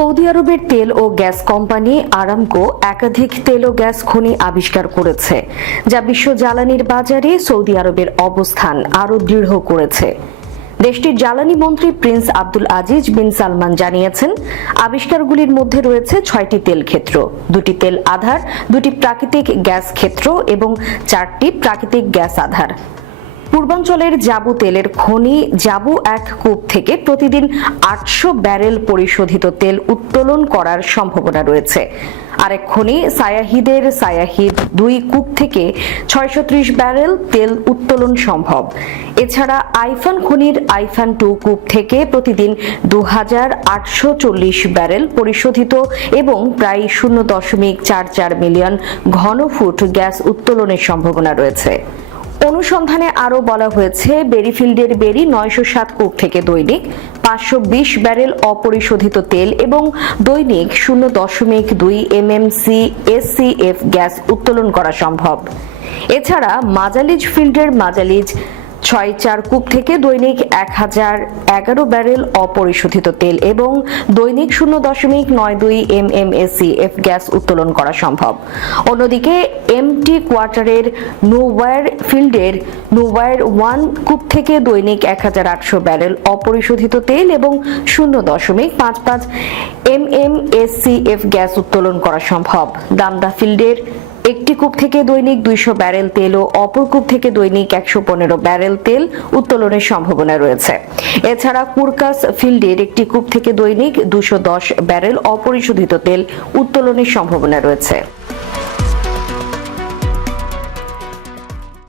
Saudi আরবের তেল ও gas company Aramco একাধিক তেল ও গ্যাস খনি আবিষ্কার করেছে, যা বিশ্ব জ্বালানির বাজারে সৌদি আরবের অবস্থান আরও দৃঢ় করেছে। দেশটির জ্বালানি মন্ত্রী prince Abdul Aziz bin Salman জানিয়েছেন, আবিষ্কারগুলির মধ্যে রয়েছে ছয়টি তেল ক্ষেত্র, দুটি তেল আধার, দুটি প্রাকৃতিক গ্যাস ক্ষেত্র এবং চারটি প্রাকৃতিক গ্যাস আধার। পূর্বাঞ্চলের জাবু তেলের খনি, জাবু এক কূপ থেকে প্রতিদিন আটশো ব্যারেল পরিশোধিত তেল উত্তোলন করার সম্ভাবনা রয়েছে। আরেক খনি, সায়াহিদের সায়াহিদ দুই কূপ থেকে ছয়শো ত্রিশ ব্যারেল তেল উত্তোলন সম্ভব। এছাড়া আইফান খনির আইফান টু কূপ থেকে প্রতিদিন দু হাজার আটশো চল্লিশ ব্যারেল পরিশোধিত এবং প্রায় শূন্য দশমিক চার চার মিলিয়ন ঘনফুট গ্যাস উত্তোলনের সম্ভাবনা রয়েছে। অনুসন্ধানে আরও বলা হয়েছে, বেরিফিল্ডের বেরি নয়শো সাত কূপ থেকে দৈনিক পাঁচশো বিশ ব্যারেল অপরিশোধিত তেল এবং দৈনিক শূন্য দশমিক দুই M M C MMC SCF gas উত্তোলন করা সম্ভব। এছাড়া মাজালিজ ফিল্ডের মাজালিজ ছয় চার কূপ থেকে দৈনিক এক হাজার এগারো ব্যারেল অপরিশোধিত তেল এবং দৈনিক শূন্য দশমিক নয় দুই এম এম এফ গ্যাস উত্তোলন করা সম্ভব। অন্যদিকে এমটি কোয়ার্টারের নোওয়ার ফিল্ডের নোওয়ার ওয়ান কূপ থেকে দৈনিক এক হাজার আটশো ব্যারেল অপরিশোধিত তেল এবং শূন্য দশমিক পাঁচ পাঁচ M M S C F gas উত্তোলন করা সম্ভব। দামদা ফিল্ডের একটি কূপ থেকে দৈনিক দুইশো ব্যারেল তেল ও অপর কূপ থেকে দৈনিক একশো পনেরো ব্যারেল তেল উত্তোলনের সম্ভাবনা রয়েছে। এছাড়া কুরকাস ফিল্ডের একটি কূপ থেকে দৈনিক দুশো দশ ব্যারেল অপরিশোধিত তেল উত্তোলনের সম্ভাবনা রয়েছে।